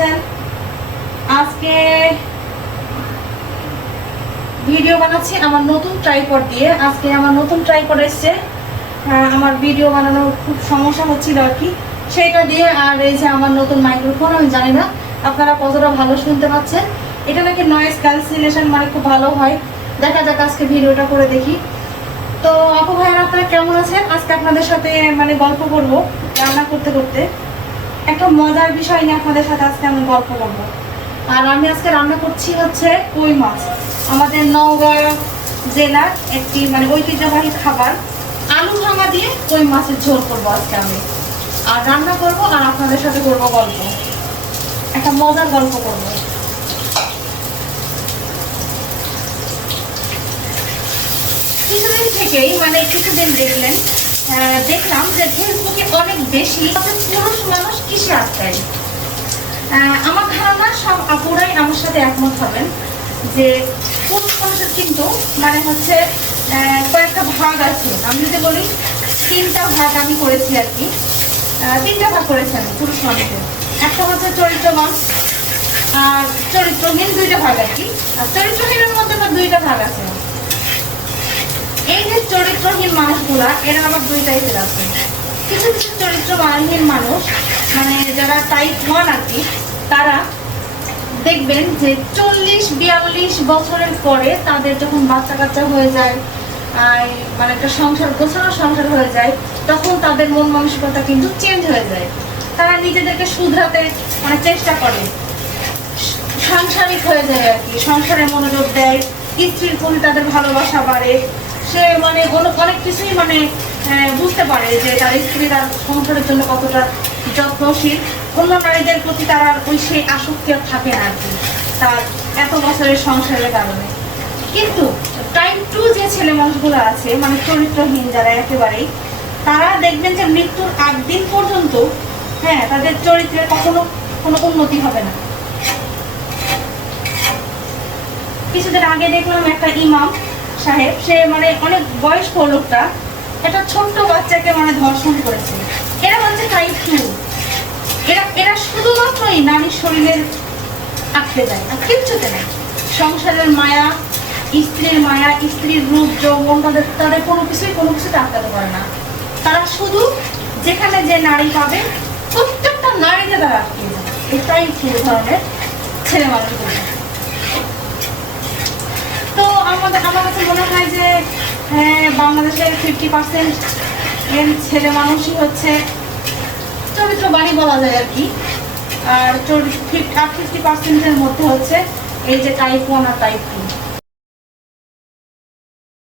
আছেন আজকে ভিডিও বানাচ্ছি আমার নতুন ট্রাইপড দিয়ে। আজকে আমার নতুন ট্রাইপড এসছে। আমার ভিডিও বানানোর খুব সমস্যা হচ্ছিল আর কি। সেইটা দিয়ে আর এই যে আমার নতুন মাইক্রোফোন আমি জানি না আপনারা কতটা ভালো শুনতে পাচ্ছেন। এটা নাকি নয়েজ ক্যান্সেলেশন মানে খুব ভালো হয়। দেখা যাক আজকে ভিডিওটা করে দেখি। তো আপু ভাইয়েরা আপনারা কেমন আছেন? আজকে আপনাদের সাথে মানে গল্প করব, রান্না করতে করতে। একটা মজার বিষয় নিয়ে আপনাদের সাথে আজকে আমি গল্প করব। আর আমি আজকে রান্না করছি হচ্ছে কই মাছ। আমাদের নওগাঁ জেলার একটি মানে ঐতিহ্যবাহী খাবার। আলু ভাঙা দিয়ে কই মাছের ঝোল করব আজকে আমি। আর রান্না করব আর আপনাদের সাথে করব গল্প। একটা মজার গল্প করব। কিছুদিন থেকেই মানে কিছুদিন দেখলেন দেখলাম যে ফেসবুকে অনেক বেশি পুরুষ মানুষ কিসে আটকায় আমার ধারণা সব আপুরাই আমার সাথে একমত হবেন যে পুরুষ মানুষের কিন্তু মানে হচ্ছে কয়েকটা ভাগ আছে। আমি যদি বলি, তিনটা ভাগ আমি করেছি আর কি। তিনটা ভাগ করেছি আমি পুরুষ মানুষের। একটা হচ্ছে চরিত্রবান, আর চরিত্রহীন দুইটা ভাগ আর কি। আর চরিত্রহীনের মধ্যে দুইটা ভাগ আছে। চরিত্রহীন মানুষগুলা, এরা আমার দুই টাইপের আছে। কিছু কিছু চরিত্রহীন মানুষ মানে যারা টাইপ ওয়ান আর কি তারা দেখবেন যে চল্লিশ, বিয়াল্লিশ বছরের পরে তাদের যখন বাচ্চা কাচ্চা হয়ে যায় মানে একটা সংসার, গোছানো সংসার হয়ে যায়, তখন তাদের মন মানসিকতা কিন্তু চেঞ্জ হয়ে যায়। তারা নিজেদেরকে শুধরাতে মানে চেষ্টা করে। সাংসারিক হয়ে যায় আর কি, সংসারে মনোযোগ দেয় স্ত্রীর প্রতি তাদের ভালোবাসা বাড়ে। সে মানে অনেক কিছুই মানে বুঝতে পারে যে তার স্ত্রী তার সংসারের জন্য কতটা যত্নশীল। অন্য নারীদের প্রতি তার আর ওই সেই আসক্তি থাকে না আর তার এত বছরের সংসারের কারণে। কিন্তু টাইম টু যে ছেলে মানুষগুলো আছে মানে চরিত্রহীন যারা একেবারেই, তারা দেখবেন যে মৃত্যুর আগ দিন পর্যন্ত হ্যাঁ তাদের চরিত্রের কখনো কোনো উন্নতি হবে না। কিছুদিন আগে দেখলাম একটা ইমাম সাহেব, সে মানে অনেক বয়স্ক লোকটা, একটা ছোট্ট বাচ্চাকে মানে ধর্ষণ করেছে। এরা হচ্ছে টাইপ টু এরা এরা শুধুমাত্রই নারীর শরীরের আঁকতে যায়, আর কিচ্ছুতে নেই সংসারের মায়া, স্ত্রীর মায়া, স্ত্রীর রূপ, যৌবন, তাদের তাদের কোনো কিছুই, কোনো কিছুতে আটকাতে পারে না। তারা শুধু যেখানে যে নারী পাবে, প্রত্যেকটা নারীকে তারা আটকে যায় এটাই ধরনের ছেলে মানুষগুলো আমাদের আমার কাছে মনে হয় যে হ্যাঁ বাংলাদেশের ফিফটি পার্সেন্ট ছেলে মানুষই হচ্ছে চরিত্রবাণী বলা যায় আর কি। আর ফিফটি পার্সেন্টের মধ্যে হচ্ছে এই যে টাইপ ওয়ান আর টাইপ টু